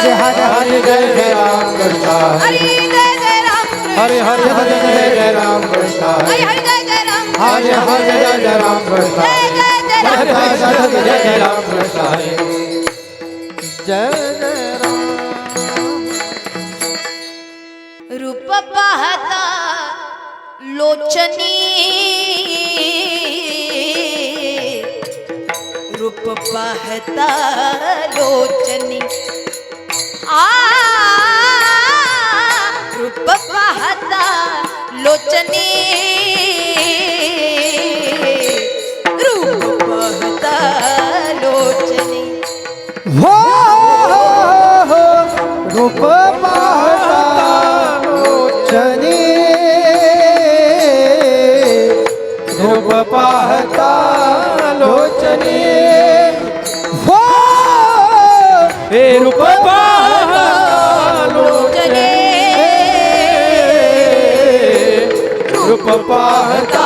हरे हरे जय जय राम कृष्ण हरे जय जय राम हरे हरे हरे जय जय राम कृष्ण हरे हरे जय जय राम हरे हरे जय जय राम कृष्ण जय जय जय जय जय राम कृष्ण जय जय राम रूप पाहता लोचनी रूप पाहता लोचनी आ रूप पाहता लोचनी रूप पाहता लोचनी। हो हो रूप पाहता लोचनी रूप पाहता लोचनी। हो रूप रूप पाहता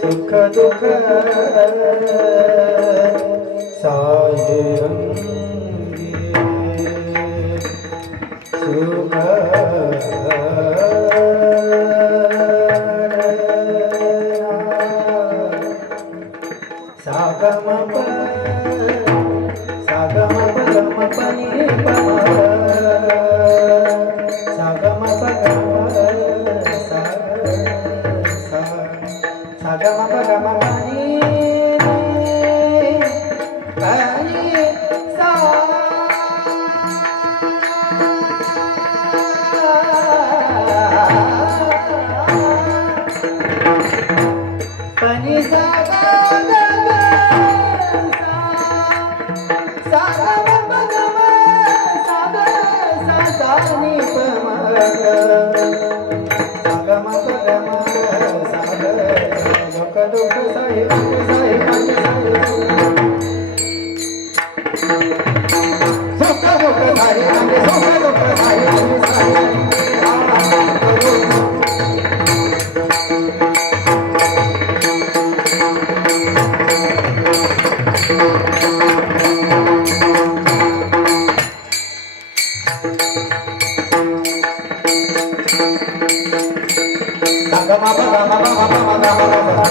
ਸੁਖ ਦੁਖ ਸਾਧ ਅੰਗ ಸಾಗರ ಸಾಗರ ಸಾಗರ ಸಾಗರ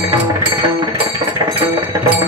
Thank you.